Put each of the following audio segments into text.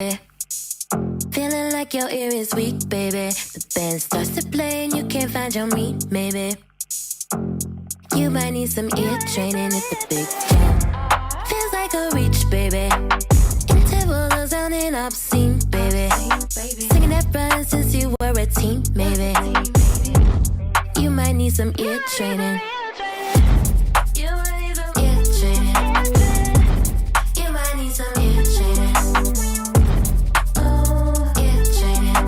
Feeling like your ear is weak, baby. The band starts to play and you can't find your meat, maybe. You might need some ear training if the big jam feels like a reach, baby. Intervals are sounding obscene, baby. Singing that run since you were a teen, maybe. You might need some ear training. You might need some ear training. You might need some ear training. Oh, ear training.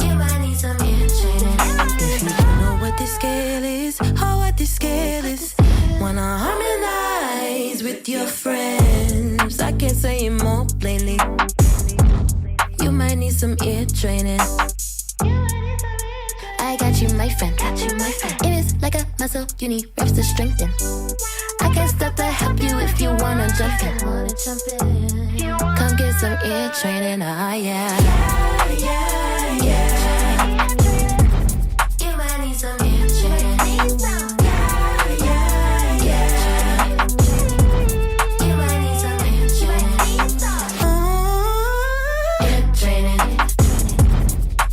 You might need some ear training. If you don't know what this scale is, or what this scale is, wanna harmonize with your friends, I can't say it more plainly. You might need some ear training. I got you, my friend. It is like a muscle, you need reps to strengthen. I can't stop to help you if you wanna jump in. Come get some ear training, ah yeah. You might need some ear training. You might need some ear training. Ear training.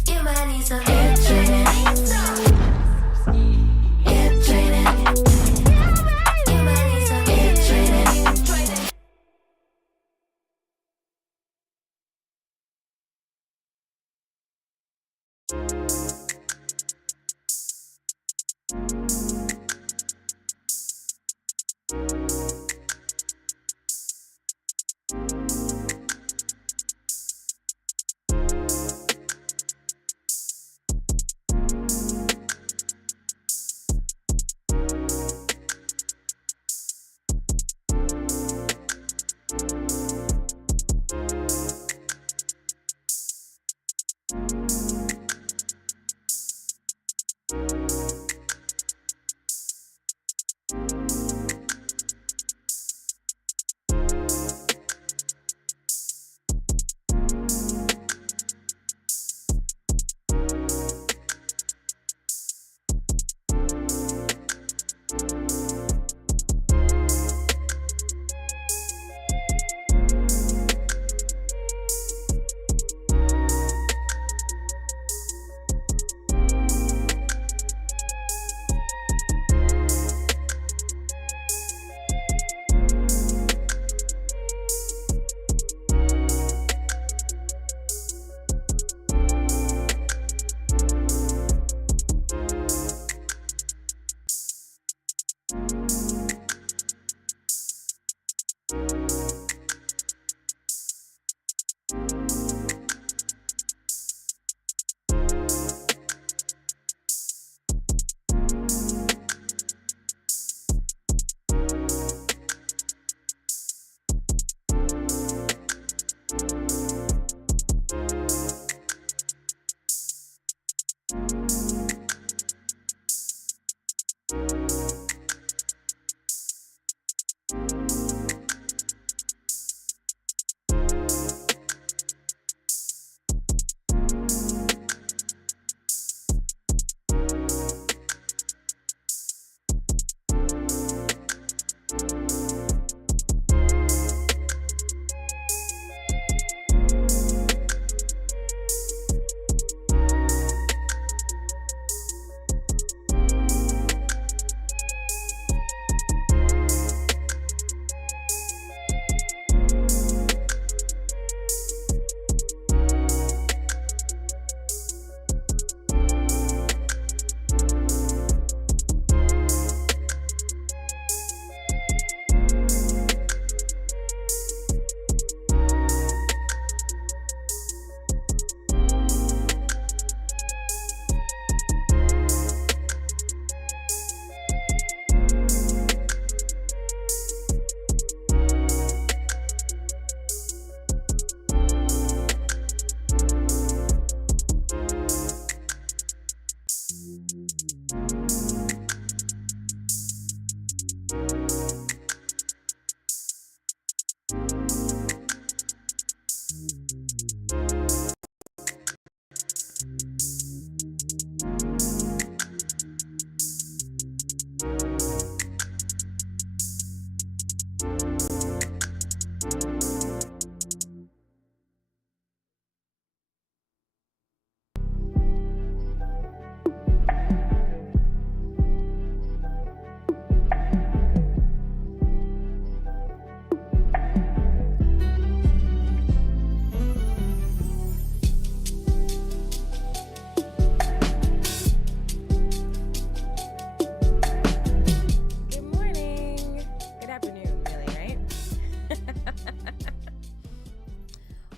You might need some ear training. Ear training. You might need some ear training.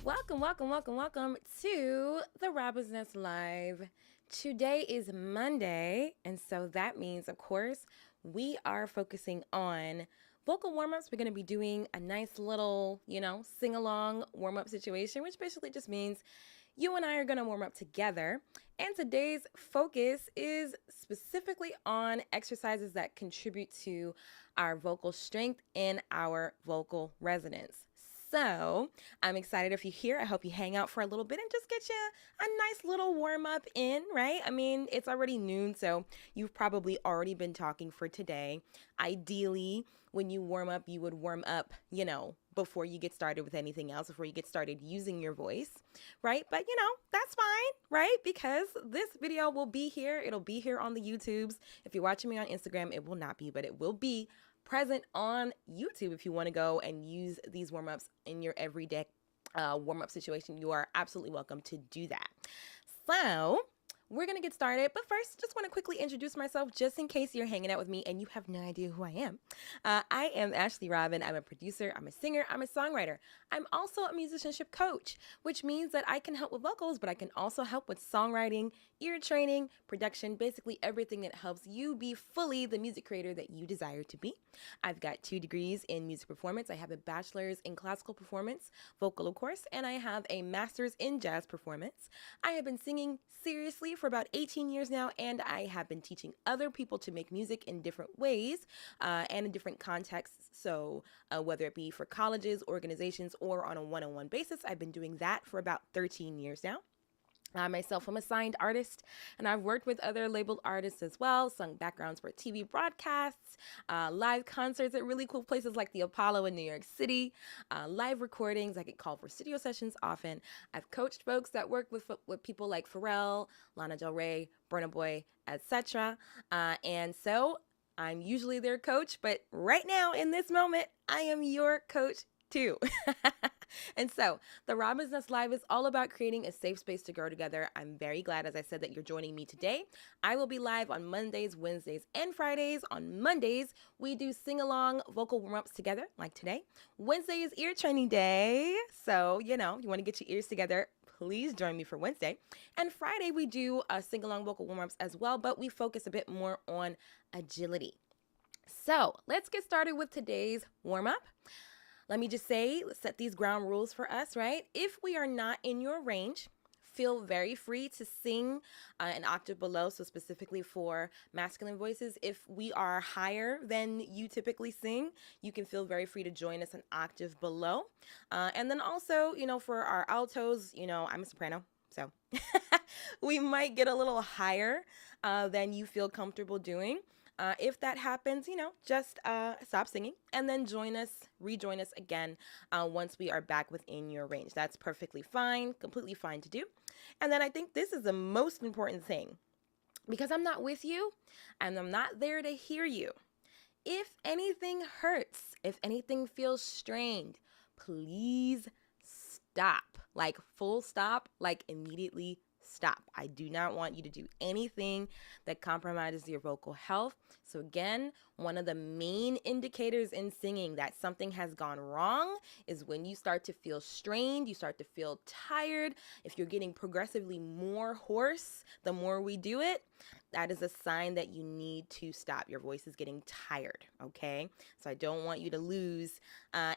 Welcome to the Robin's Nest Live. Today is Monday, and so that means, of course, we are focusing on vocal warm-ups. We're going to be doing a nice little, sing-along warm-up situation, which basically just means you and I are going to warm up together. And today's focus is specifically on exercises that contribute to our vocal strength and our vocal resonance. So I'm excited if you're here. I hope you hang out for a little bit and just get you a nice little warm up in, right? I mean, it's already noon, so you've probably already been talking for today. Ideally, when you warm up, you would warm up, before you get started with anything else, before you get started using your voice, right? But, that's fine, right? Because this video will be here. It'll be here on the YouTubes. If you're watching me on Instagram, it will not be, but it will be present on YouTube. If you want to go and use these warm-ups in your everyday warm-up situation, you are absolutely welcome to do that. So we're going to get started, but first, just want to quickly introduce myself just in case you're hanging out with me and you have no idea who I am. I am Ashley Robin. I'm a producer, I'm a singer, I'm a songwriter. I'm also a musicianship coach, which means that I can help with vocals, but I can also help with songwriting, ear training, production, basically everything that helps you be fully the music creator that you desire to be. I've got 2 degrees in music performance. I have a bachelor's in classical performance, vocal of course, and I have a master's in jazz performance. I have been singing seriously for about 18 years now, and I have been teaching other people to make music in different ways and in different contexts. So whether it be for colleges, organizations, or on a one-on-one basis, I've been doing that for about 13 years now. I myself am a signed artist, and I've worked with other labeled artists as well, sung backgrounds for TV broadcasts, live concerts at really cool places like the Apollo in New York City, live recordings. I get called for studio sessions often. I've coached folks that work with people like Pharrell, Lana Del Rey, Burna Boy, etc. And so I'm usually their coach, but right now in this moment, I am your coach too. And so the Robin's Nest Live is all about creating a safe space to grow together. I'm very glad, as I said, that you're joining me today. I will be live on Mondays, Wednesdays, and Fridays. On Mondays, we do sing-along vocal warm-ups together, like today. Wednesday is ear training day. So, you want to get your ears together, please join me for Wednesday. And Friday, we do sing-along vocal warm-ups as well, but we focus a bit more on agility. So let's get started with today's warm-up. Let me just say, let's set these ground rules for us, right? If we are not in your range, feel very free to sing an octave below. So specifically for masculine voices, if we are higher than you typically sing, you can feel very free to join us an octave below. And then also, for our altos, I'm a soprano, so we might get a little higher than you feel comfortable doing. If that happens, just stop singing and then rejoin us again once we are back within your range. That's perfectly fine, completely fine to do. And then I think this is the most important thing, because I'm not with you and I'm not there to hear you. If anything hurts, if anything feels strained, please stop. Like full stop, like immediately stop. I do not want you to do anything that compromises your vocal health. So again, one of the main indicators in singing that something has gone wrong is when you start to feel strained, you start to feel tired. If you're getting progressively more hoarse, the more we do it, that is a sign that you need to stop. Your voice is getting tired, okay? So I don't want you to lose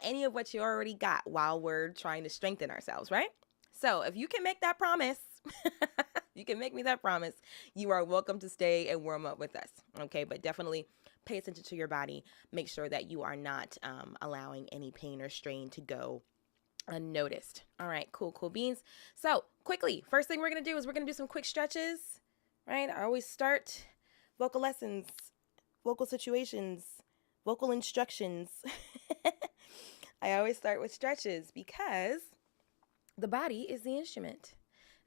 any of what you already got while we're trying to strengthen ourselves, right? So if you can make that promise, you can make me that promise, you are welcome to stay and warm up with us, okay? But definitely pay attention to your body. Make sure that you are not allowing any pain or strain to go unnoticed. All right, cool beans. So quickly, first thing we're going to do is we're going to do some quick stretches, right? I always start vocal lessons, vocal situations, vocal instructions. I always start with stretches because the body is the instrument.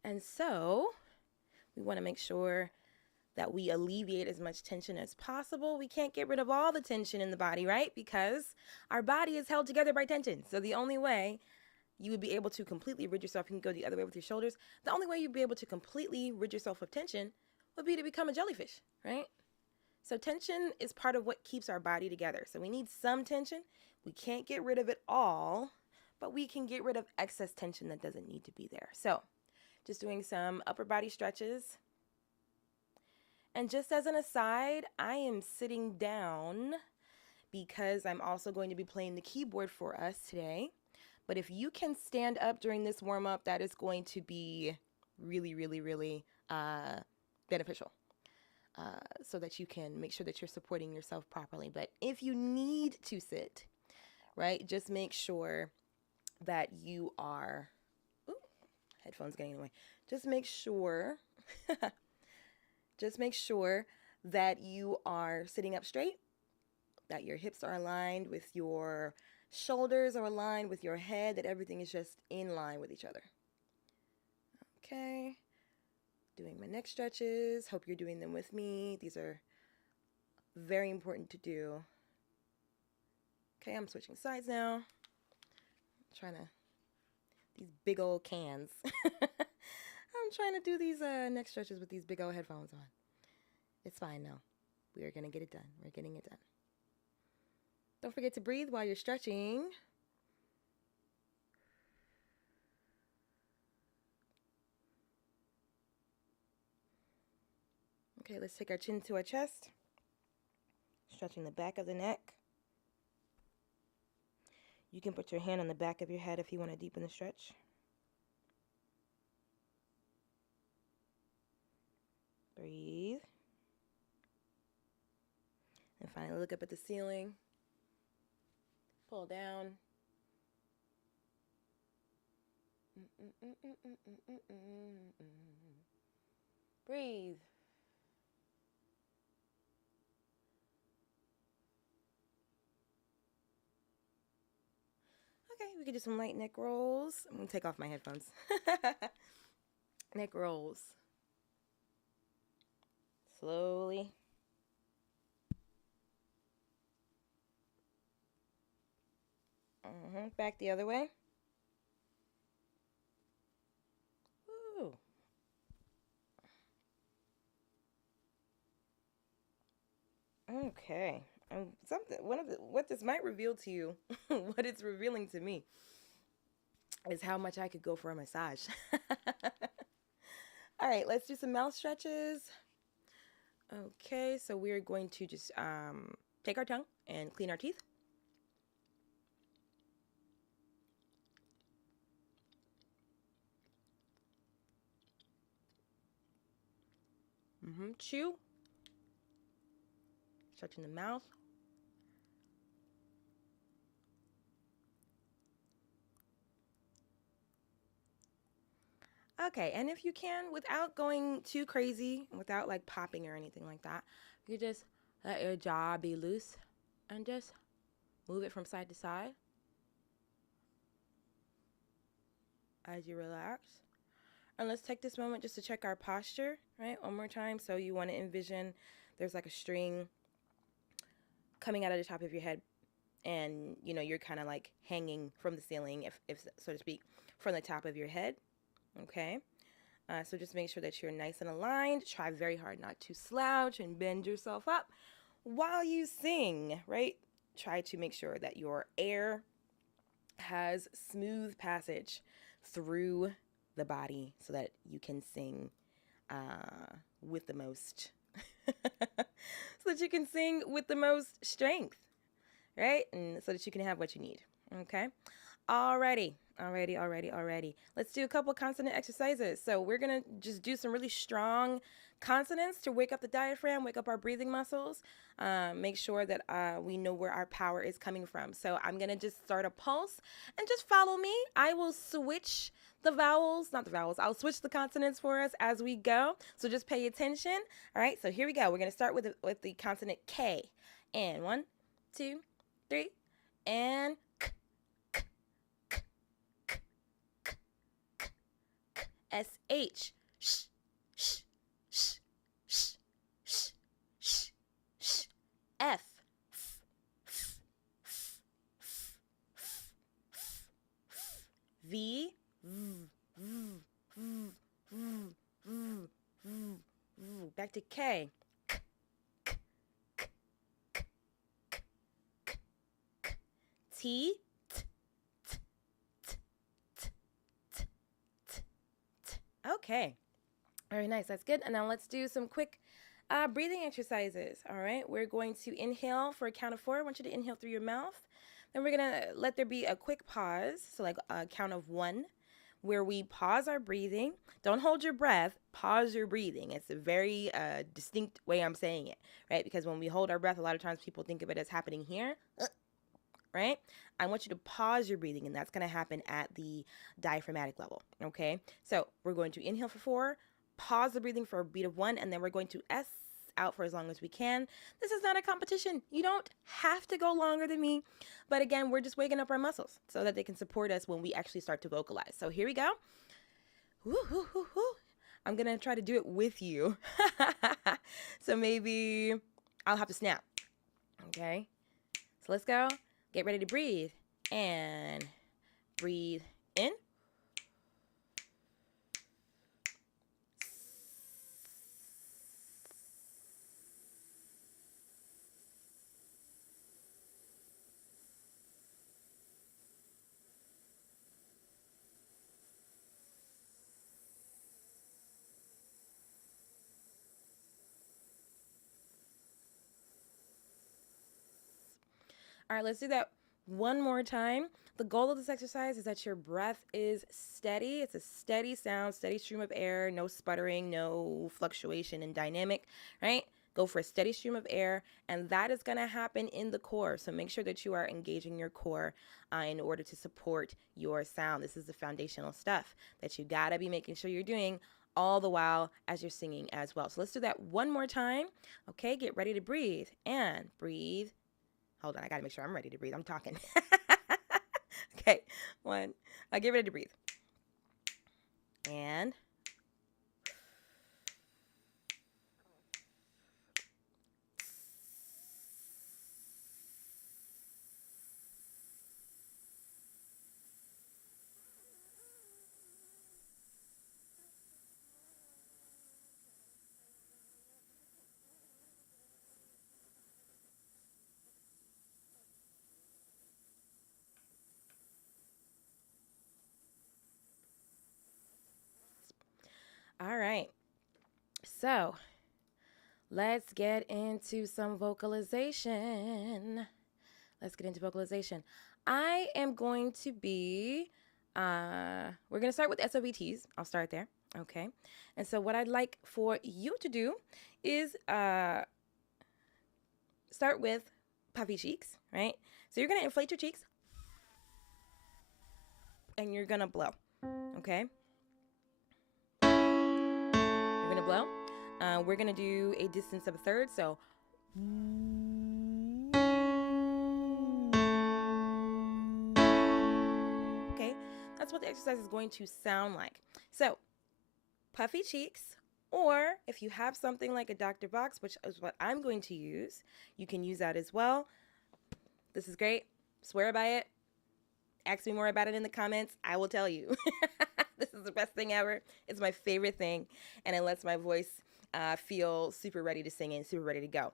And so we want to make sure that we alleviate as much tension as possible. We can't get rid of all the tension in the body, right? Because our body is held together by tension. So the only way you would be able to completely rid yourself, you can go the other way with your shoulders. The only way you'd be able to completely rid yourself of tension would be to become a jellyfish, right? So tension is part of what keeps our body together. So we need some tension. We can't get rid of it all, but we can get rid of excess tension that doesn't need to be there. So just doing some upper body stretches. And just as an aside, I am sitting down because I'm also going to be playing the keyboard for us today. But if you can stand up during this warm-up, that is going to be really, really, really beneficial. So that you can make sure that you're supporting yourself properly. But if you need to sit, right, just make sure that you are, ooh, headphones getting in the way. Just make sure, that you are sitting up straight, that your hips are aligned with your shoulders are aligned with your head, that everything is just in line with each other. Okay. Doing my neck stretches. Hope you're doing them with me. These are very important to do. Okay, I'm switching sides now. These big old cans. I'm trying to do these neck stretches with these big old headphones on. It's fine now. We are going to get it done. We're getting it done. Don't forget to breathe while you're stretching. Okay, let's take our chin to our chest. Stretching the back of the neck. You can put your hand on the back of your head if you want to deepen the stretch. Breathe. And finally look up at the ceiling. Pull down. Breathe. Okay, we can do some light neck rolls. I'm going to take off my headphones. Neck rolls. Slowly. Back the other way. Woo. Okay. What this might reveal to you, what it's revealing to me, is how much I could go for a massage. All right, let's do some mouth stretches. Okay, so we're going to just take our tongue and clean our teeth. Chew. Stretching the mouth. Okay, and if you can, without going too crazy, without like popping or anything like that, you just let your jaw be loose and just move it from side to side as you relax. And let's take this moment just to check our posture, right? One more time. So you want to envision there's like a string coming out of the top of your head, and you know you're kind of like hanging from the ceiling, if so to speak, from the top of your head. Okay, so just make sure that you're nice and aligned. Try very hard not to slouch and bend yourself up while you sing, right? Try to make sure that your air has smooth passage through the body so that you can sing with the most so that you can sing with the most strength, right? And so that you can have what you need. Okay. Alrighty. Let's do a couple consonant exercises. So we're going to just do some really strong consonants to wake up the diaphragm, wake up our breathing muscles, make sure that we know where our power is coming from. So I'm going to just start a pulse and just follow me. I will switch the vowels, not the vowels, I'll switch the consonants for us as we go. So just pay attention. All right, so here we go. We're going to start with the consonant K. And 1, 2, 3, and K. S-H. Sh, sh, sh, sh, sh, sh, sh. F. V. Back to K. T. Okay. Very nice. That's good. And now let's do some quick breathing exercises. All right. We're going to inhale for a count of 4. I want you to inhale through your mouth. Then we're going to let there be a quick pause. So like a count of 1, where we pause our breathing. Don't hold your breath. Pause your breathing. It's a very distinct way I'm saying it, right? Because when we hold our breath, a lot of times people think of it as happening here, right? I want you to pause your breathing, and that's going to happen at the diaphragmatic level, okay? So we're going to inhale for 4, pause the breathing for a beat of 1, and then we're going to S out for as long as we can. This is not a competition. You don't have to go longer than me. But again, we're just waking up our muscles so that they can support us when we actually start to vocalize. So here we go. Woo, woo, woo, woo. I'm going to try to do it with you. So maybe I'll have to snap. Okay. So let's go. Get ready to breathe. And breathe in. All right, let's do that one more time. The goal of this exercise is that your breath is steady. It's a steady sound, steady stream of air, no sputtering, no fluctuation in dynamic, right? Go for a steady stream of air, and that is going to happen in the core. So make sure that you are engaging your core in order to support your sound. This is the foundational stuff that you got to be making sure you're doing all the while as you're singing as well. So let's do that one more time. Okay, get ready to breathe, and breathe. Hold on, I gotta make sure I'm ready to breathe. I'm talking. Okay, 1. Get ready to breathe. And all right. So let's get into some vocalization. Let's get into vocalization. I am going to be, we're going to start with SOVTs. I'll start there. Okay. And so what I'd like for you to do is start with puffy cheeks, right? So you're going to inflate your cheeks and you're going to blow. Okay. You're going to blow. We're going to do a distance of a third. So okay, that's what the exercise is going to sound like. So puffy cheeks, or if you have something like a Dr. Box, which is what I'm going to use, you can use that as well. This is great. Swear by it. Ask me more about it in the comments. I will tell you. This is the best thing ever. It's my favorite thing, and it lets my voice feel super ready to sing and super ready to go.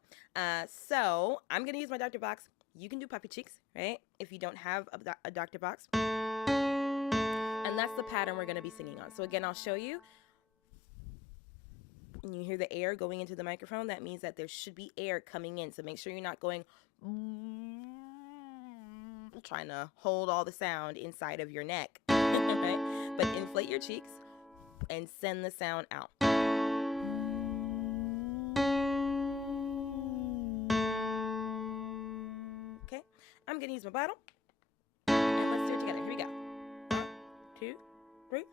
So I'm going to use my Dr. Box. You can do puffy cheeks, right? If you don't have a Dr. Box. And that's the pattern we're going to be singing on. So again, I'll show you. And you hear the air going into the microphone. That means that there should be air coming in. So make sure you're not going trying to hold all the sound inside of your neck. Right? But inflate your cheeks and send the sound out. Okay, I'm going to use my bottle. And let's do it together. Here we go. 1, 2, 3.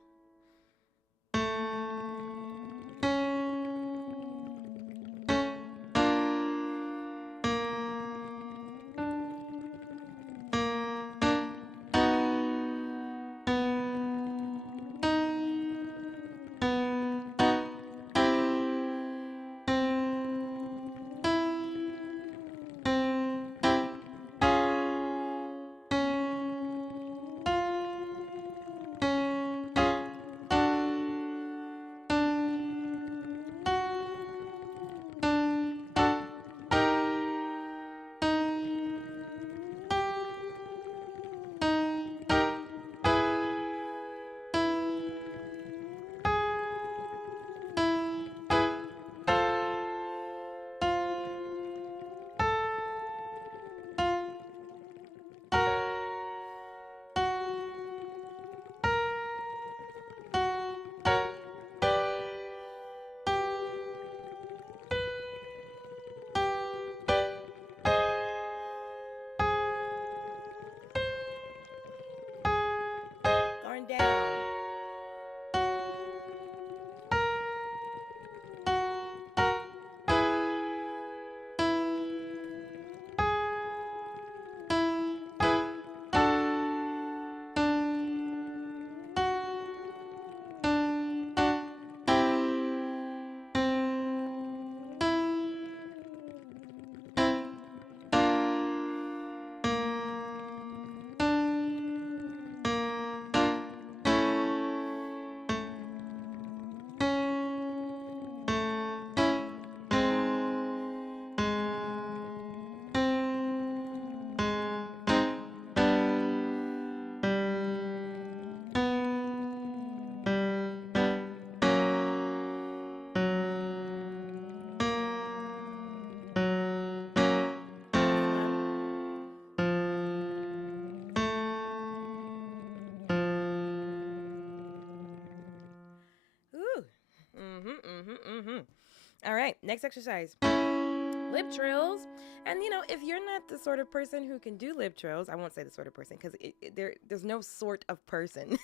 All right, next exercise. Lip trills. And if you're not the sort of person who can do lip trills, I won't say the sort of person because there's no sort of person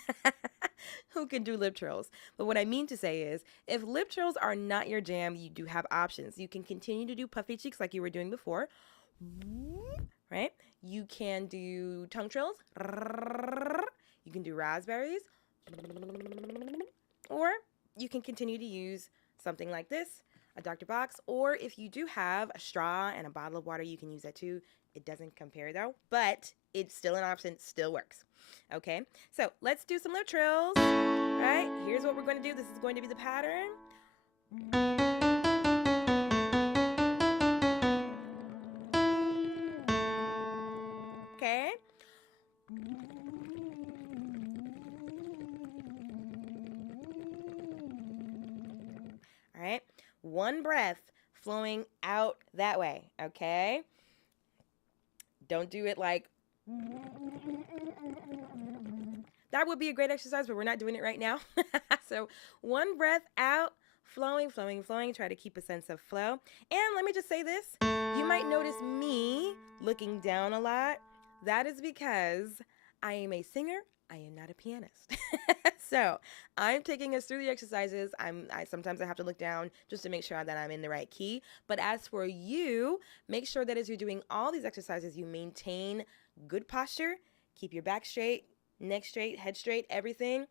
who can do lip trills. But what I mean to say is, if lip trills are not your jam, you do have options. You can continue to do puffy cheeks like you were doing before, right? You can do tongue trills. You can do raspberries. Or you can continue to use something like this, a Dr. Box, or if you do have a straw and a bottle of water, you can use that too. It doesn't compare though, but it's still an option, still works. Okay, so let's do some lip trills. All right, here's what we're going to do. This is going to be the pattern. Okay. All right, one breath flowing out that way, okay? Don't do it like... That would be a great exercise, but we're not doing it right now. So one breath out, flowing, flowing, flowing. Try to keep a sense of flow. And let me just say this. You might notice me looking down a lot. That is because I am a singer. I am not a pianist. So I'm taking us through the exercises. Sometimes I have to look down just to make sure that I'm in the right key. But as for you, make sure that as you're doing all these exercises, you maintain good posture. Keep your back straight, neck straight, head straight, everything.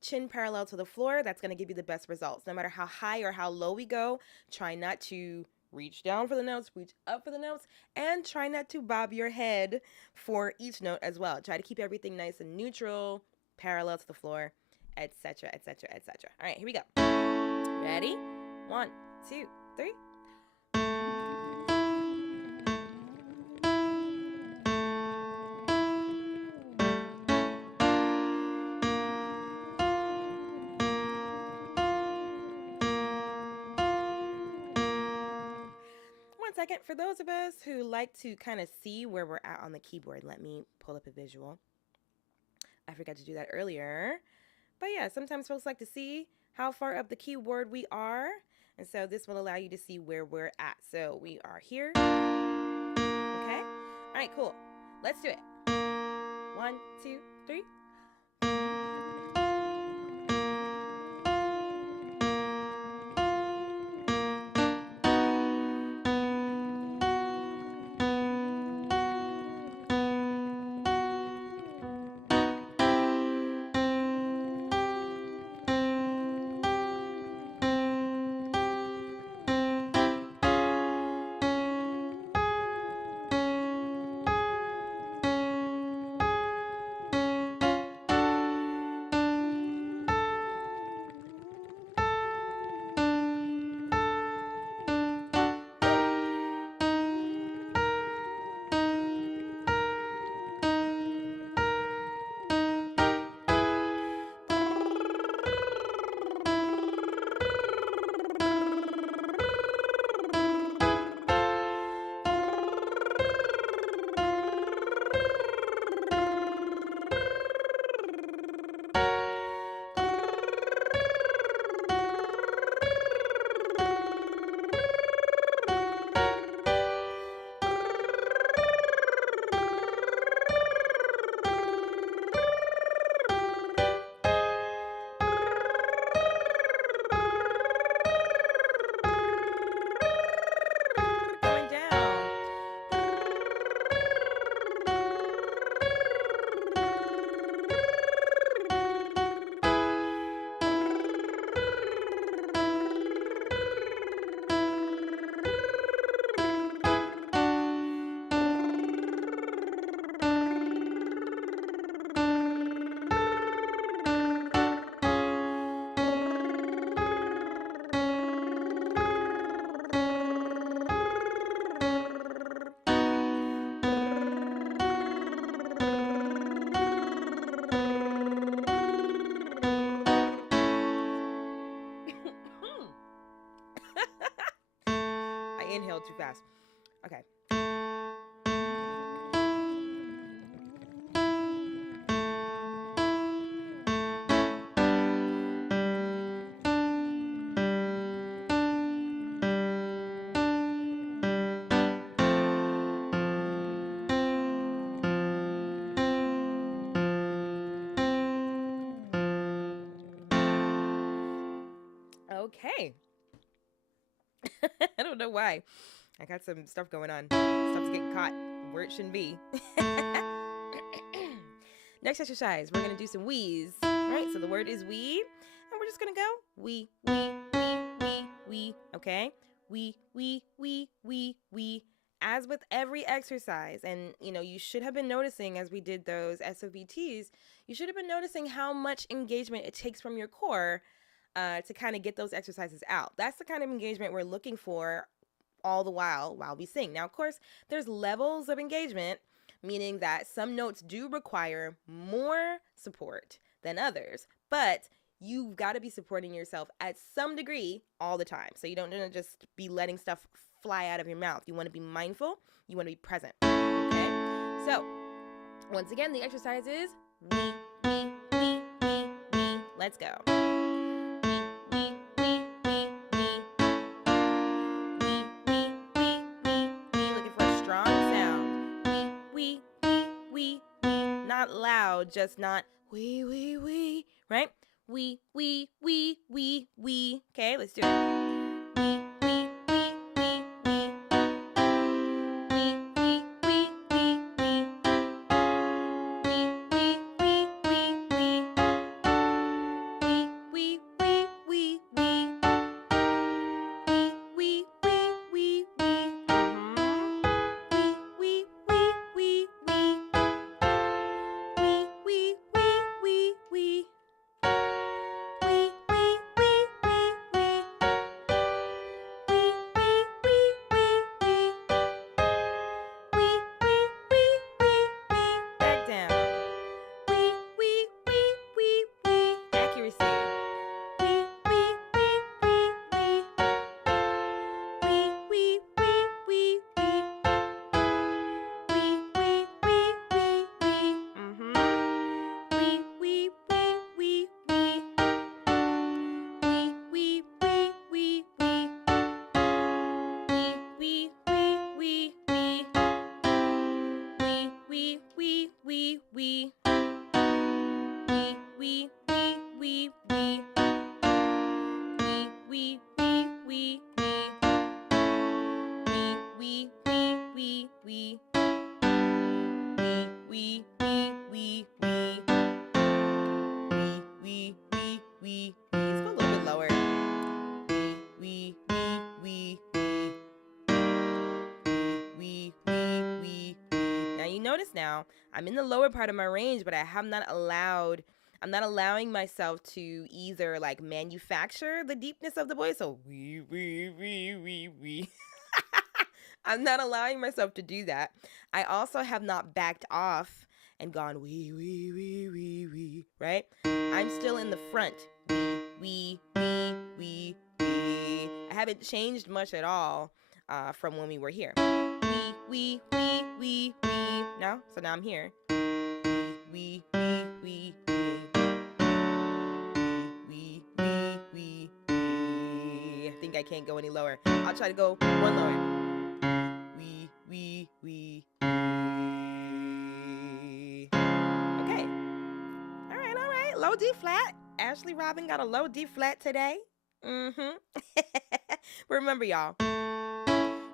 Chin parallel to the floor. That's going to give you the best results. No matter how high or how low we go, try not to reach down for the notes, reach up for the notes, and try not to bob your head for each note as well. Try to keep everything nice and neutral, parallel to the floor, etc., etc., etc. All right, here we go. Ready? 1, 2, 3. Second, for those of us who like to kind of see where we're at on the keyboard, let me pull up a visual. I forgot to do that earlier. But yeah, sometimes folks like to see how far up the keyboard we are. And so this will allow you to see where we're at. So we are here. Okay? All right, cool. Let's do it. 1, 2, 3. Inhaled too fast. Okay. Okay. I don't know why. I got some stuff going on. Stuff's getting caught where it shouldn't be. Next exercise, we're going to do some wheeze. All right, so the word is we, and we're just going to go we, okay? We. As with every exercise, and you should have been noticing as we did those SOVTs, you should have been noticing how much engagement it takes from your core to kind of get those exercises out. That's the kind of engagement we're looking for all the while we sing. Now, of course, there's levels of engagement, meaning that some notes do require more support than others, but you've got to be supporting yourself at some degree all the time. So you don't want to just be letting stuff fly out of your mouth. You want to be mindful. You want to be present. Okay? So, once again, the exercise is we. Let's go. Looking for a strong sound. We. Not loud, just not we, right? We. Okay, let's do it. Let's go a little bit lower. We. Now you notice now, I'm in the lower part of my range, but I'm not allowing myself to either like manufacture the deepness of the voice. So we. I'm not allowing myself to do that. I also have not backed off and gone we, right? I'm still in the front. We. I haven't changed much at all from when we were here. We. No? So now I'm here. We. I think I can't go any lower. I'll try to go one lower. We. Okay. All right. Low D flat. Ashley Robin got a low D flat today. Remember, y'all,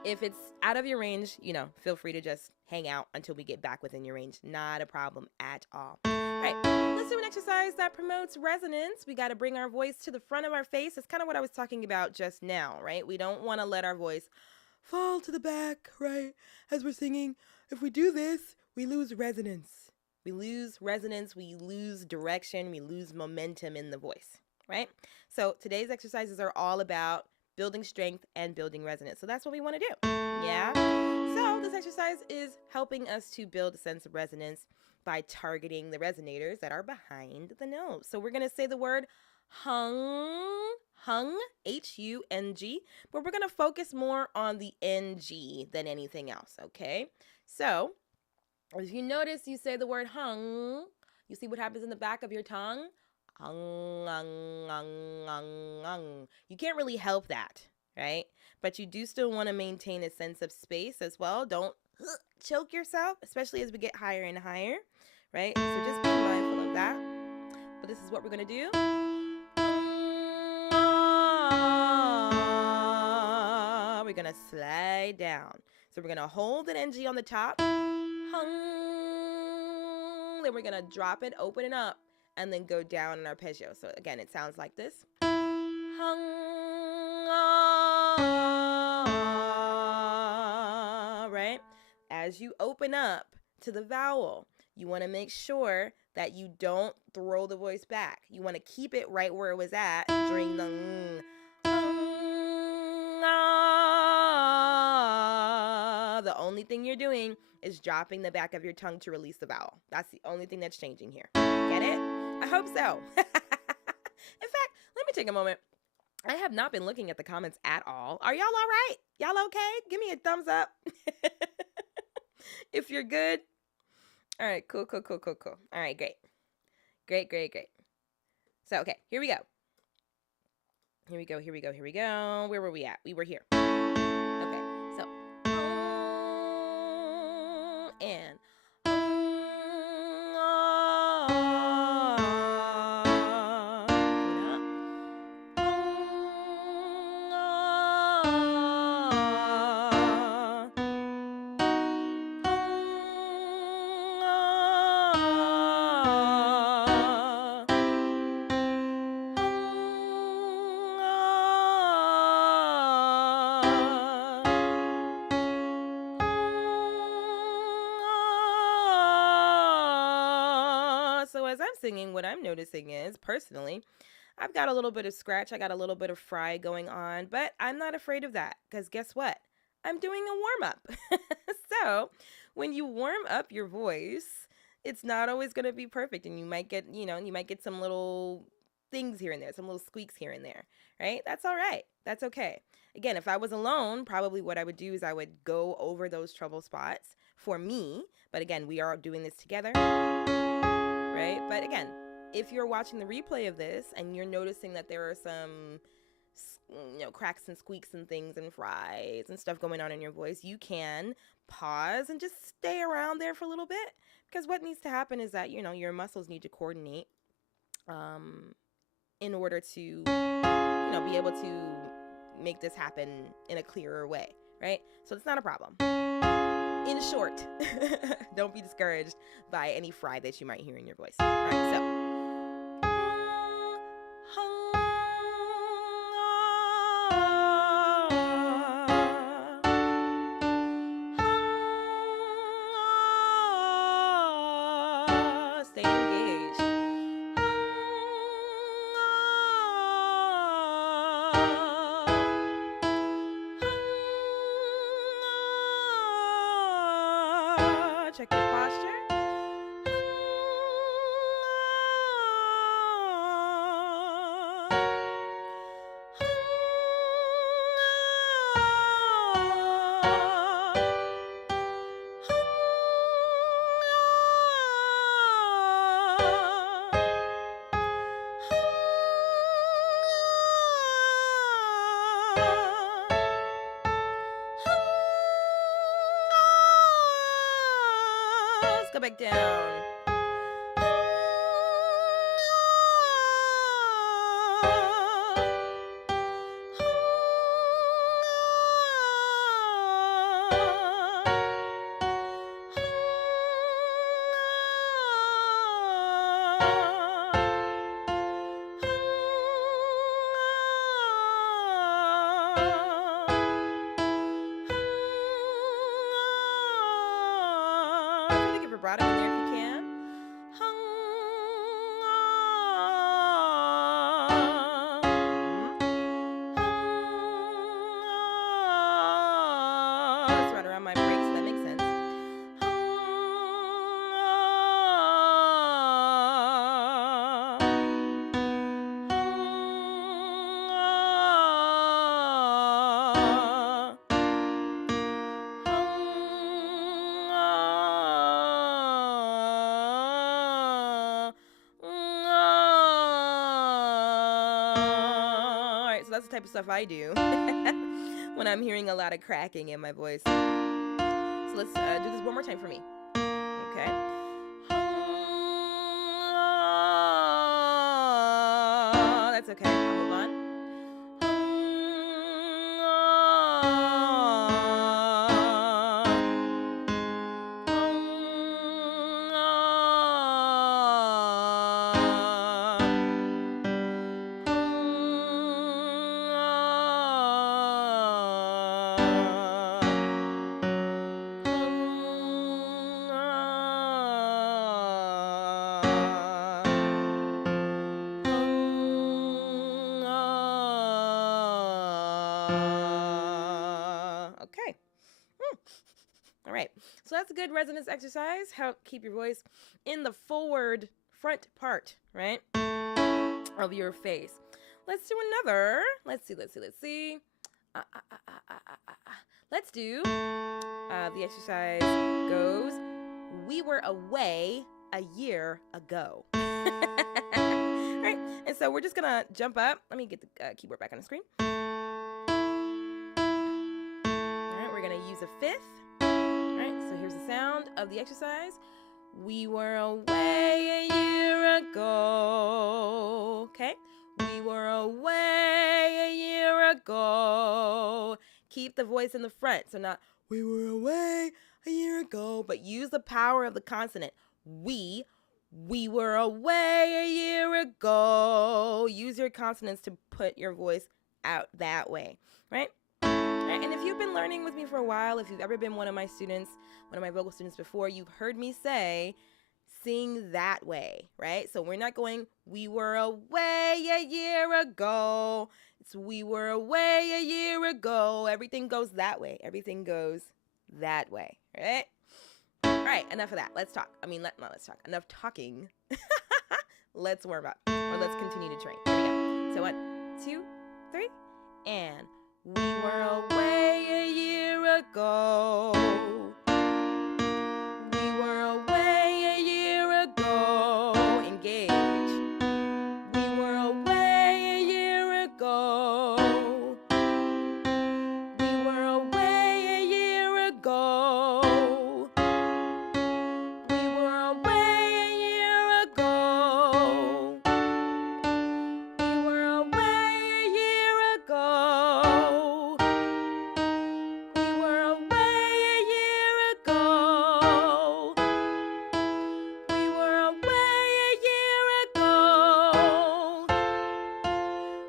if it's out of your range, feel free to just hang out until we get back within your range. Not a problem at all. All right, let's do an exercise that promotes resonance. We got to bring our voice to the front of our face. That's kind of what I was talking about just now, right? We don't want to let our voice fall to the back, right, as we're singing. If we do this, we lose resonance. We lose direction, we lose momentum in the voice, right? So today's exercises are all about building strength and building resonance. So that's what we want to do, yeah? So this exercise is helping us to build a sense of resonance by targeting the resonators that are behind the nose. So we're going to say the word hung, H-U-N-G, but we're going to focus more on the N-G than anything else, okay? So if you notice, you say the word hung, you see what happens in the back of your tongue? Hung. You can't really help that, right? But you do still want to maintain a sense of space as well. Don't choke yourself, especially as we get higher and higher, right? So just be mindful of that. But this is what we're going to do. to slide down. So we're going to hold an NG on the top. Hung. Then we're going to drop it, open it up, and then go down in arpeggio. So again, it sounds like this. Hung. Right? As you open up to the vowel, you want to make sure that you don't throw the voice back. You want to keep it right where it was at during the The only thing you're doing is dropping the back of your tongue to release the vowel. That's the only thing that's changing here. Get it? I hope so. In fact, let me take a moment. I have not been looking at the comments at all. Are y'all all right? Y'all okay? Give me a thumbs up if you're good. All right, cool. All right, great. So, okay, here we go. Where were we at? We were here. Okay, so, and, so as I'm singing, what I'm noticing is, personally, I've got a little bit of scratch, I got a little bit of fry going on, but I'm not afraid of that, because guess what? I'm doing a warm-up. So, when you warm up your voice, it's not always going to be perfect, and you might get, you might get some little things here and there, some little squeaks here and there, right? That's all right. That's okay. Again, if I was alone, probably what I would do is I would go over those trouble spots for me, but again, we are doing this together, right? But again, if you're watching the replay of this and you're noticing that there are some, cracks and squeaks and things and fries and stuff going on in your voice, you can pause and just stay around there for a little bit, because what needs to happen is that, your muscles need to coordinate in order to, be able to make this happen in a clearer way, right? So it's not a problem. In short, don't be discouraged by any fry that you might hear in your voice. All right, so. Stay engaged. Check your posture. Let's go back down. Vibrato in there if you can. Let's run around my brakes, that makes sense. Alright, so that's the type of stuff I do when I'm hearing a lot of cracking in my voice. So let's do this one more time for me. Okay. That's okay. I'll move on. a good resonance exercise. Help keep your voice in the forward front part, right, of your face. Let's do another. Let's see. Let's do, the exercise goes, we were away a year ago. Right, and so we're just gonna jump up. Let me get the keyboard back on the screen. All right, we're gonna use a fifth. All right, so here's the sound of the exercise. We were away a year ago. Okay, we were away a year ago. Keep the voice in the front, so not we were away a year ago, but use the power of the consonant. We were away a year ago. Use your consonants to put your voice out that way, right? And if you've been learning with me for a while, if you've ever been one of my students, one of my vocal students before, you've heard me say, sing that way, right? So we're not going, we were away a year ago. It's we were away a year ago. Everything goes that way. Everything goes that way, right? All right, enough of that. Let's talk. I mean, not let's talk. Enough talking. Let's warm up, or let's continue to train. Here we go. So 1, 2, 3, and we were away a year ago. We were away a year ago. Engage. We were away a year ago. We were away a year ago. We were away a year ago. We were away a year ago. We were away a year ago. We were away a year ago.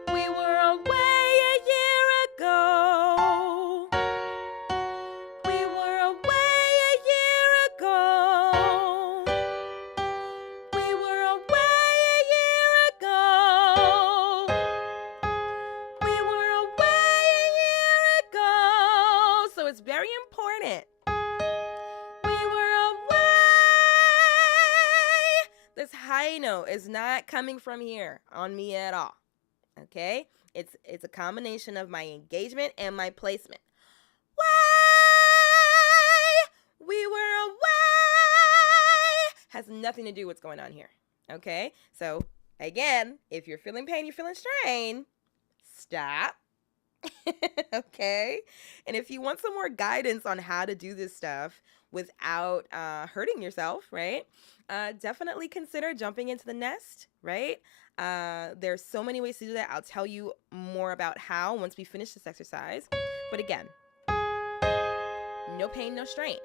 We were away a year ago. We were away a year ago. We were away a year ago. We were away a year ago. So it's very important. We were away. This high note is not coming from here on me at all. Okay? It's a combination of my engagement and my placement. Way! We were away! Has nothing to do with what's going on here. Okay? So, again, if you're feeling pain, you're feeling strain, stop. Okay? And if you want some more guidance on how to do this stuff without hurting yourself, right? Definitely consider jumping into the nest, right? There's so many ways to do that. I'll tell you more about how once we finish this exercise. But again, no pain, no strain.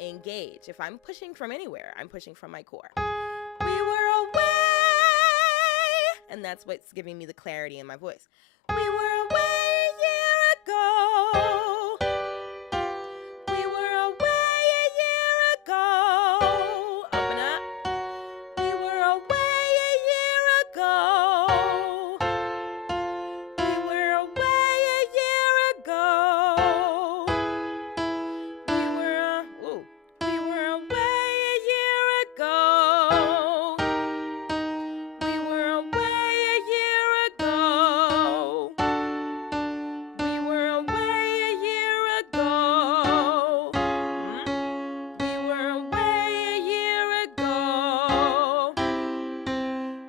Engage. If I'm pushing from anywhere, I'm pushing from my core. We were away! And that's what's giving me the clarity in my voice. We were away a year ago. We were away a year ago. Open up. We were away a year ago. We were away a year ago. We were away a year ago. We were away a year ago. We were away a year ago. We were away a year ago.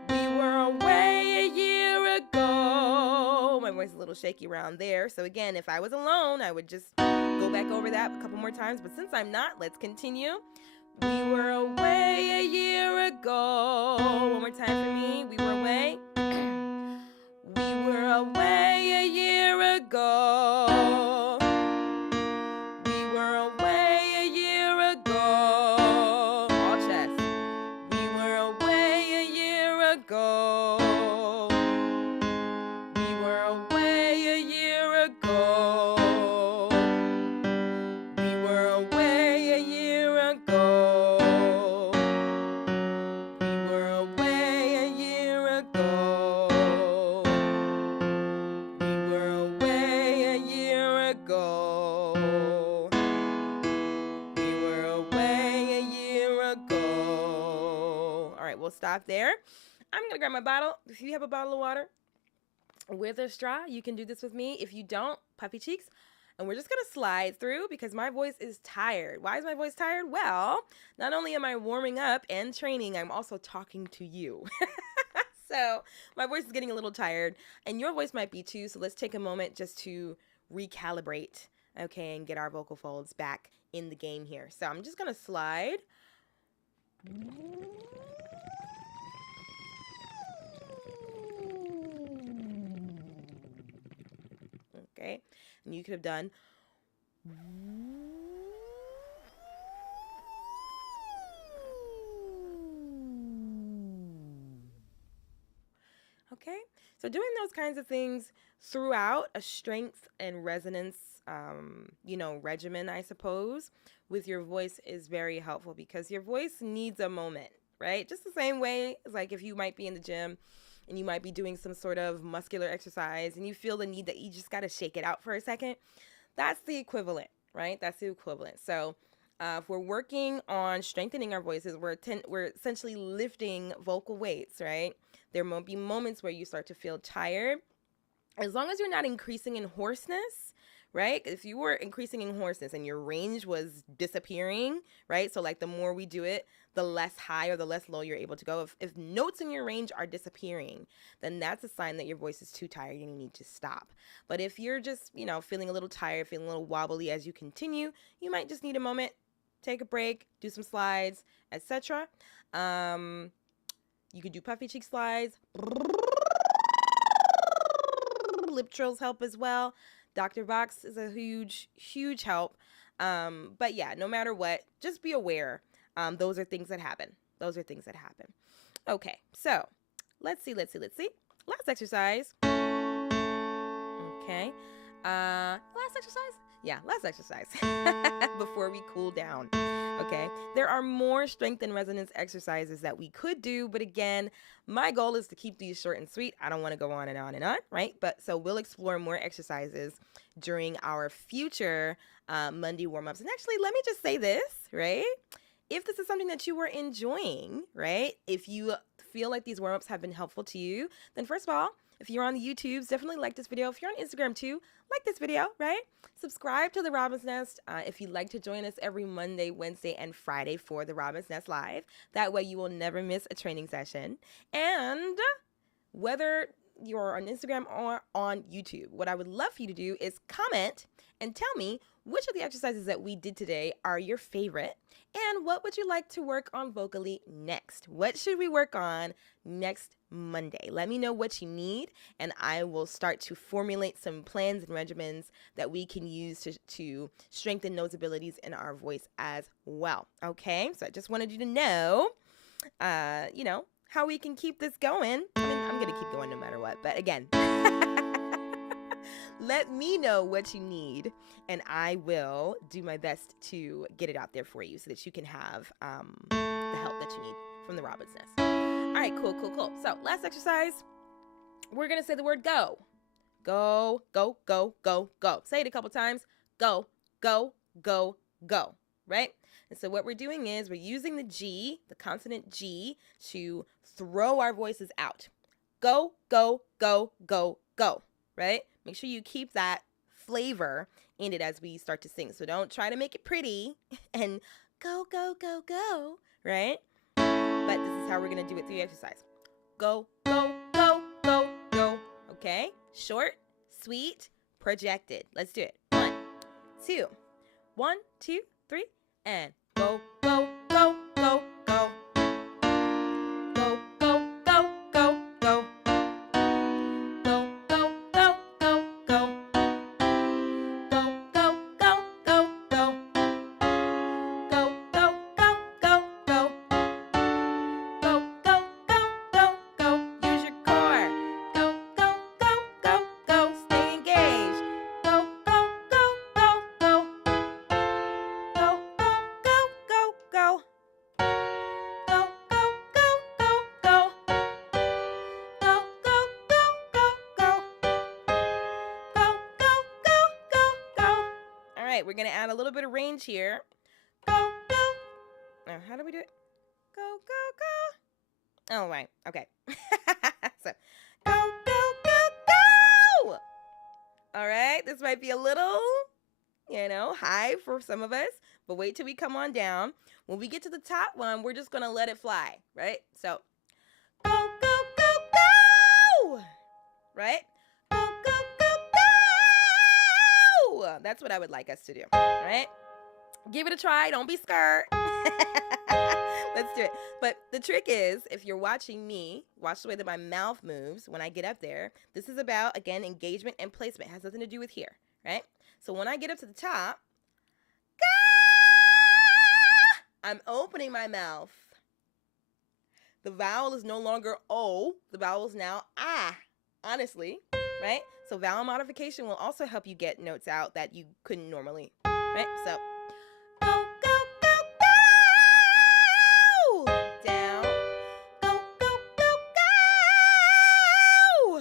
We were away a year ago. My voice is a little shaky around there. So again, if I was alone, I would just go back over that a couple more times. But since I'm not, let's continue. We were away a year ago. One more time for me. We were away. We were away a year ago. We were away a year ago. All chest. We were away a year ago. We were away a year ago. We were away a year ago. We were away a year ago. stop there. I'm going to grab my bottle. If you have a bottle of water with a straw, you can do this with me. If you don't, puffy cheeks. And we're just going to slide through because my voice is tired. Why is my voice tired? Well, not only am I warming up and training, I'm also talking to you. So my voice is getting a little tired, and your voice might be too. So let's take a moment just to recalibrate, okay, and get our vocal folds back in the game here. So I'm just going to slide. Okay, and you could have done. Okay, so doing those kinds of things throughout a strength and resonance, regimen, I suppose, with your voice is very helpful because your voice needs a moment, right? Just the same way as like if you might be in the gym and you might be doing some sort of muscular exercise and you feel the need that you just got to shake it out for a second. That's the equivalent, right? That's the equivalent. So if we're working on strengthening our voices, we're essentially lifting vocal weights, right? There might be moments where you start to feel tired. As long as you're not increasing in hoarseness, right? If you were increasing in hoarseness and your range was disappearing, right? So like the more we do it, the less high or the less low you're able to go. If notes in your range are disappearing, then that's a sign that your voice is too tired and you need to stop. But if you're just, feeling a little tired, feeling a little wobbly as you continue, you might just need a moment, take a break, do some slides, etc. You could do puffy cheek slides. Lip trills help as well. Dr. Vox is a huge, huge help. But yeah, no matter what, just be aware. Those are things that happen. Okay, so let's see. Last exercise. Okay. Last exercise. Before we cool down. Okay. There are more strength and resonance exercises that we could do, but again, my goal is to keep these short and sweet. I don't want to go on and on and on, right? But so we'll explore more exercises during our future Monday warm-ups. And actually, let me just say this, right? If this is something that you were enjoying, right? If you feel like these warm-ups have been helpful to you, then first of all, if you're on the YouTubes, definitely like this video. If you're on Instagram too, like this video, right? Subscribe to the Robin's Nest if you'd like to join us every Monday, Wednesday, and Friday for the Robin's Nest Live. That way you will never miss a training session. And whether you're on Instagram or on YouTube, what I would love for you to do is comment and tell me which of the exercises that we did today are your favorite and what would you like to work on vocally next? What should we work on next Monday? Let me know what you need and I will start to formulate some plans and regimens that we can use to strengthen those abilities in our voice as well. Okay, so I just wanted you to know, how we can keep this going. I mean, I'm going to keep going no matter what, but again, let me know what you need and I will do my best to get it out there for you so that you can have the help that you need from the Robin's Nest. All right, cool. So last exercise, we're going to say the word go. Go, go, go, go, go. Say it a couple times. Go, go, go, go, right? And so what we're doing is we're using the G, the consonant G, to throw our voices out. Go, go, go, go, go, right? Make sure you keep that flavor in it as we start to sing. So don't try to make it pretty and go, go, go, go, right? But this is how we're going to do it through the exercise. Go, go, go, go, go. Okay? Short, sweet, projected. Let's do it. 1, 2. 1, 2, 3, and go, go, go, go, go. Go, go, go, go, go. Go, go, go, go, go. Go, go, go, go, go. Go, go, go, go, go. Go, go, go, go, go. Use your core. Go, go, go, go, go. Stay engaged. Go, go, go, go, go. Go, go, go, go, go. Go, go, go, go, go. Go, go, go, go, go. Go, go, go, go, go. All right, we're going to add a little bit of range here. Go, go. Now, how do we do it? Go, go, go. All right. Okay. So, go, go, go, go. All right. This might be a little, high for some of us, but wait till we come on down. When we get to the top one, we're just going to let it fly, right? So, go, go, go, go. Right? Go, go, go, go. That's what I would like us to do, right? Give it a try. Don't be scared. Let's do it. But the trick is, if you're watching me, watch the way that my mouth moves when I get up there. This is about, again, engagement and placement. It has nothing to do with here, right? So when I get up to the top, I'm opening my mouth. The vowel is no longer O. The vowel is now ah, honestly, right? So vowel modification will also help you get notes out that you couldn't normally, right? So, go, go, go, go! Down. Go, go, go, go!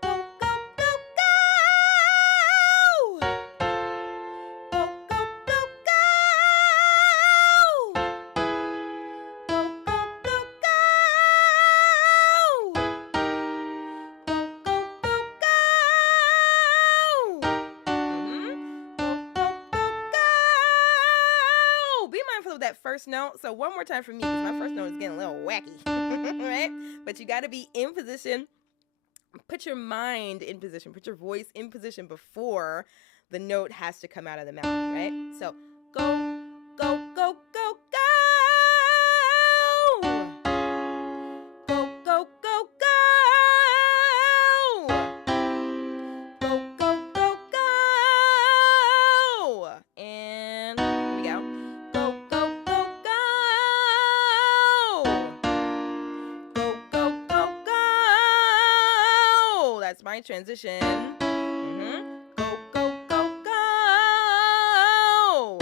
Go, go, go, go! Go, go, go, go! Go, go, go, go! Go, go, go, go! Be mindful of that first note. So one more time for me, because my first note is getting a little wacky, right? But you got to be in position. Put your mind in position. Put your voice in position before the note has to come out of the mouth, right? So go, go, go, go, go! Go, go, go, go! Go, go, go, go! And here we go. Go, go, go, go! Go, go, go, go! That's my transition. Go, go, go, go!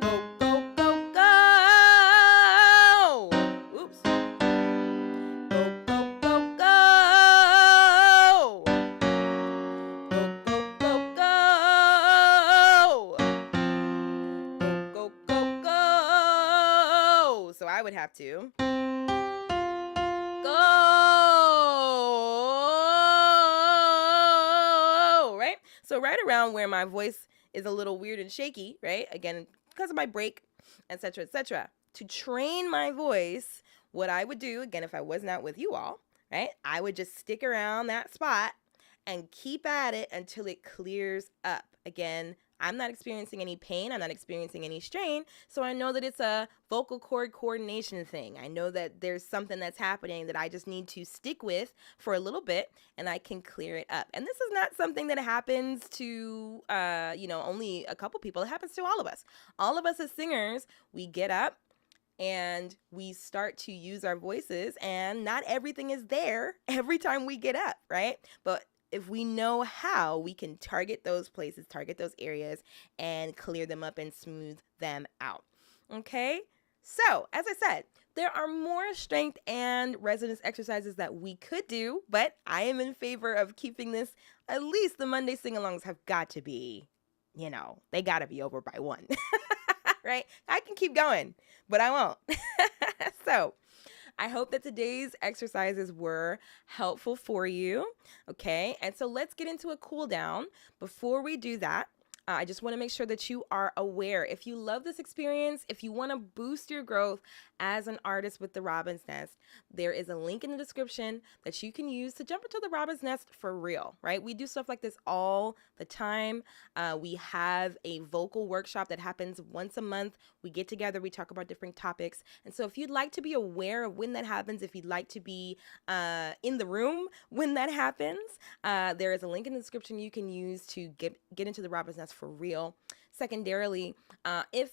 Go, go, go, go! Oops. Go, go, go, go! Go, go, go, go! Go, go, go, go! So I would have to go, right? So right around where my voice is a little weird and shaky, right? Again, because of my break, etc., etc. To train my voice, what I would do, again, if I was not with you all, right? I would just stick around that spot and keep at it until it clears up. Again, I'm not experiencing any pain. I'm not experiencing any strain. So I know that it's a vocal cord coordination thing. I know that there's something that's happening that I just need to stick with for a little bit and I can clear it up. And this is not something that happens to, only a couple people. It happens to all of us. All of us as singers, we get up and we start to use our voices, and not everything is there every time we get up, right? But if we know how, we can target those places, target those areas, and clear them up and smooth them out. Okay? So, as I said, there are more strength and resonance exercises that we could do, but I am in favor of keeping this, at least the Monday sing-alongs have got to be, they got to be over by 1. Right? I can keep going, but I won't. So, I hope that today's exercises were helpful for you, okay? And so let's get into a cool down. Before we do that, I just want to make sure that you are aware. If you love this experience, if you want to boost your growth as an artist with the Robin's Nest, there is a link in the description that you can use to jump into the Robin's Nest for real, right? We do stuff like this all the time. We have a vocal workshop that happens once a month. We get together, we talk about different topics. And so if you'd like to be aware of when that happens, if you'd like to be in the room when that happens, there is a link in the description you can use to get into the Robin's Nest for real. Secondarily, if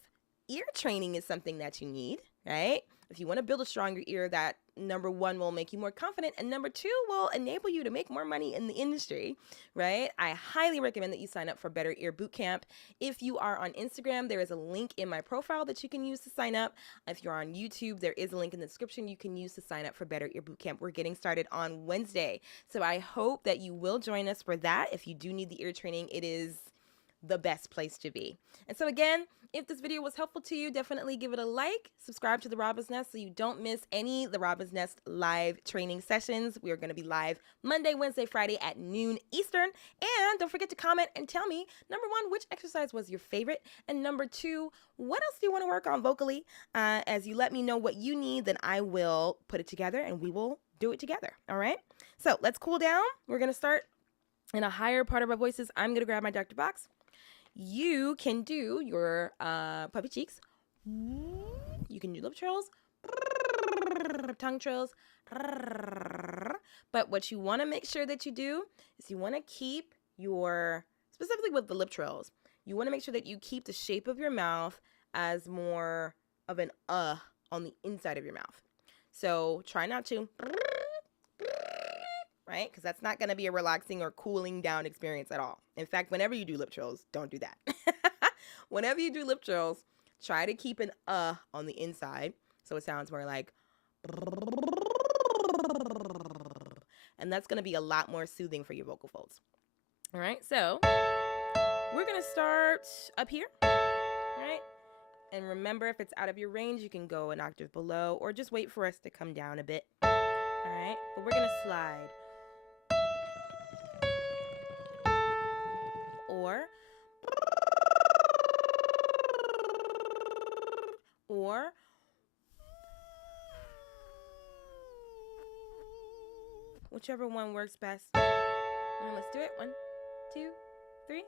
ear training is something that you need, right? If you want to build a stronger ear, that number 1 will make you more confident, and number 2 will enable you to make more money in the industry, right? I highly recommend that you sign up for Better Ear Bootcamp. If you are on Instagram, there is a link in my profile that you can use to sign up. If you're on YouTube, there is a link in the description you can use to sign up for Better Ear Bootcamp. We're getting started on Wednesday, so I hope that you will join us for that. If you do need the ear training, it is the best place to be. And so again, if this video was helpful to you, definitely give it a like, subscribe to the Robin's Nest so you don't miss any of the Robin's Nest live training sessions. We are going to be live Monday, Wednesday, Friday at noon Eastern. And don't forget to comment and tell me, number one, which exercise was your favorite? And number two, what else do you want to work on vocally? As you let me know what you need, then I will put it together and we will do it together. All right? So let's cool down. We're going to start in a higher part of our voices. I'm going to grab my Dr. Box. You can do your puffy cheeks. You can do lip trills, tongue trills. But what you want to make sure that you do is you want to keep your, specifically with the lip trills, you want to make sure that you keep the shape of your mouth as more of an on the inside of your mouth. So try not to, right? Because that's not going to be a relaxing or cooling down experience at all. In fact, whenever you do lip trills, don't do that. Whenever you do lip trills, try to keep an on the inside so it sounds more like, and that's going to be a lot more soothing for your vocal folds. All right, so we're going to start up here, all right? And remember, if it's out of your range, you can go an octave below or just wait for us to come down a bit. All right, but we're going to slide. Or whichever one works best. And let's do it. 1, 2, 3.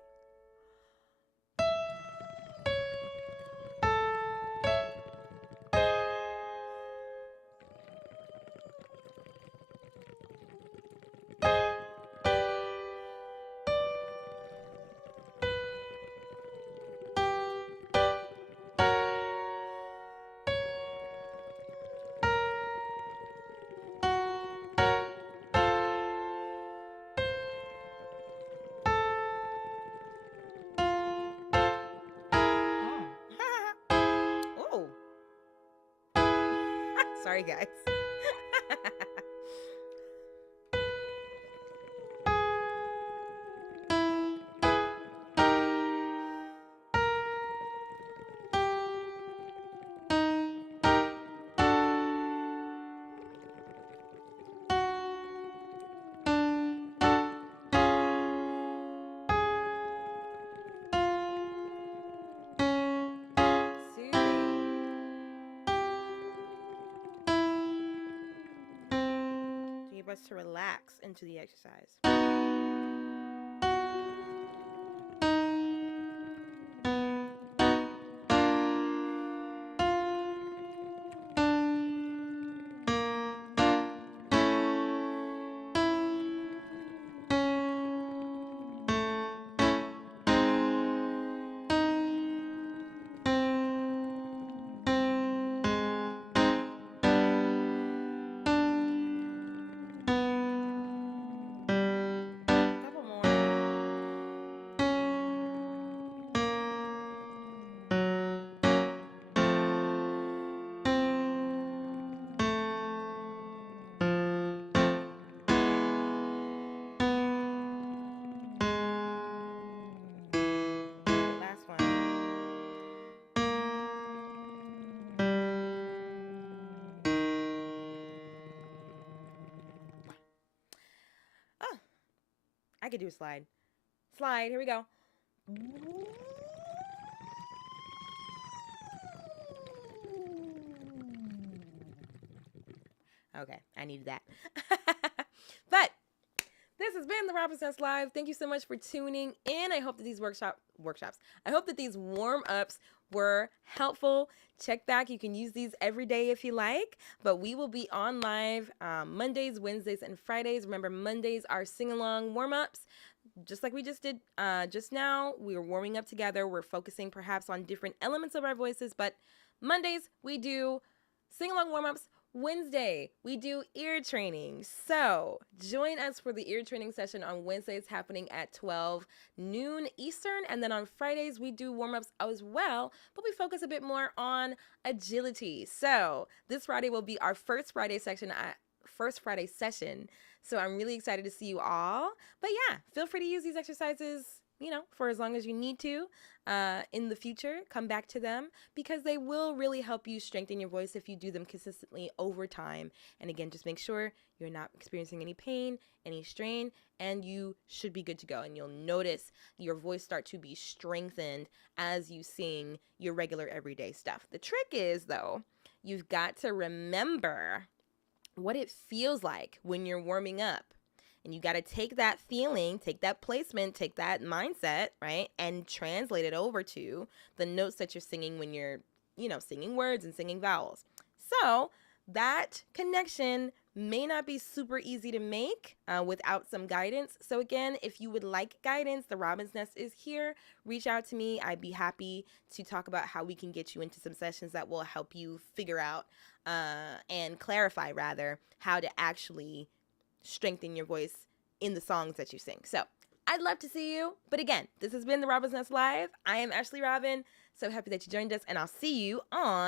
Sorry, guys. Us to relax into the exercise. I could do a slide. Slide, here we go. Okay, I needed that. But this has been the ROBINSNEST Live. Thank you so much for tuning in. I hope that these workshops, I hope that these warm-ups were helpful. Check back. You can use these every day if you like, but we will be on live Mondays, Wednesdays, and Fridays. Remember, Mondays are sing-along warm-ups. Just like we just did just now, we are warming up together. We're focusing perhaps on different elements of our voices, but Mondays we do sing-along warm-ups. Wednesday, we do ear training. So join us for the ear training session on Wednesdays happening at 12 noon Eastern. And then on Fridays, we do warm-ups as well, but we focus a bit more on agility. So this Friday will be our first Friday session. So I'm really excited to see you all. But yeah, feel free to use these exercises for as long as you need to. In the future, come back to them because they will really help you strengthen your voice if you do them consistently over time. And again, just make sure you're not experiencing any pain, any strain, and you should be good to go. And you'll notice your voice start to be strengthened as you sing your regular everyday stuff. The trick is, though, you've got to remember what it feels like when you're warming up. And you got to take that feeling, take that placement, take that mindset, right? And translate it over to the notes that you're singing when you're, singing words and singing vowels. So that connection may not be super easy to make without some guidance. So again, if you would like guidance, the Robin's Nest is here. Reach out to me. I'd be happy to talk about how we can get you into some sessions that will help you figure out and clarify, rather, how to actually strengthen your voice in the songs that you sing. So I'd love to see you. But again, this has been the Robin's Nest Live. I am Ashley Robin. So happy that you joined us, and I'll see you on